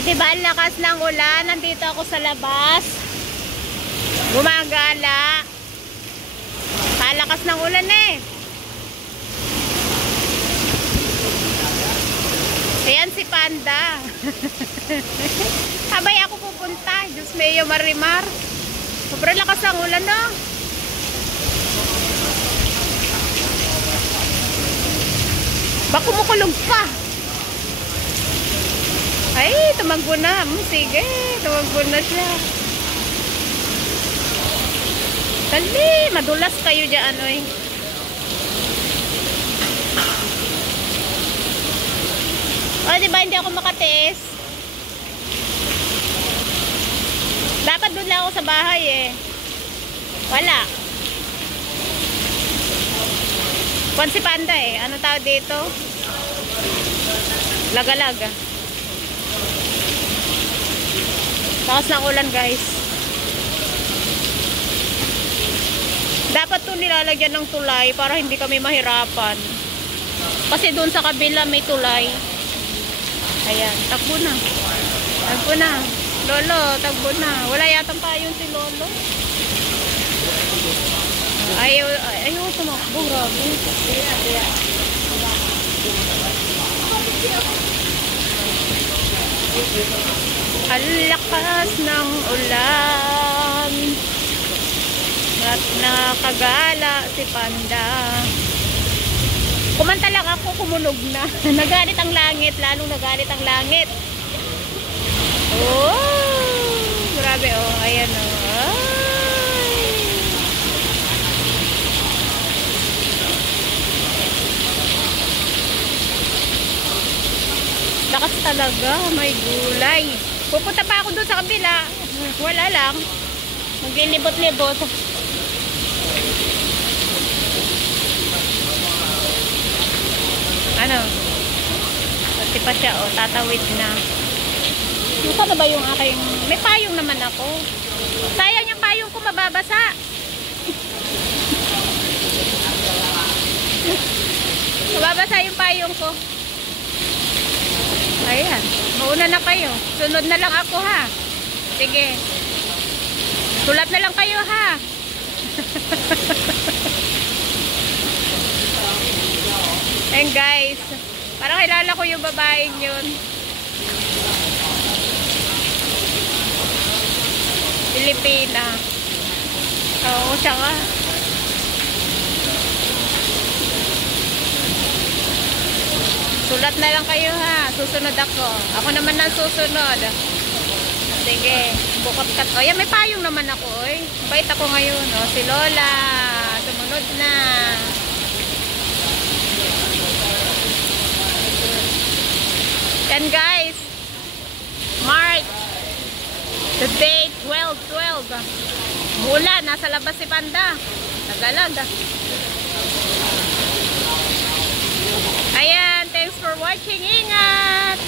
diba ang lakas ng ulan? Nandito ako sa labas. Gumagala. Palakas ng ulan eh. Ayan si Panda. Habay ako pupunta. Diyos mayo marimar. Sobrang lakas ng ulan no. Baka kumukulog pa. Ay, tumagbo na. Sige, tumagbo na siya. Dali, madulas kayo dyan, oy. O, diba hindi ako makatiis? Dapat doon lang ako sa bahay eh. Wala. Kwan si Panda eh. Ano tawag dito? Lagalaga. Lakas ng ulan guys. Dapat to nilalagyan ng tulay para hindi kami mahirapan. Kasi doon sa kabila may tulay. Ayan, takbo na. Takbo na. Lolo, takbo na. Wala yatang payong si Lolo. Ayaw tumakbo. Grabe. Ang lakas ng ulan. At nakagala si Panda. Kumanta lang ako, kumunog na. Nagalit ang langit, lalong nagalit ang langit. Oh, grabe oh, ayan oh. Lakas talaga, may gulay. Pupunta pa ako doon sa kabila. Wala lang. Maglilibot-libot. Ano? Kasi pa siya, oh, tatawid na. Mukha na ba yung aking... May payong naman ako. Sayang yung payong ko mababasa. Mababasa yung payong ko. Ayan. Mauna na kayo. Sunod na lang ako ha. Sige. Sulat na lang kayo ha. And guys, parang kilala ko yung babaeng yun. Pilipina. Oo, siya nga. Sulat na lang kayo ha. Susunod ako. Ako naman ang susunod. Sige, bukat kat. O, yan, may payong naman ako. Oy. Bait ako ngayon. O, si Lola. Sumunod na. Yan guys, March the date 12/12. Bulan, nasa labas si Panda. Nagalag. Ayan, thanks for watching. Ingat!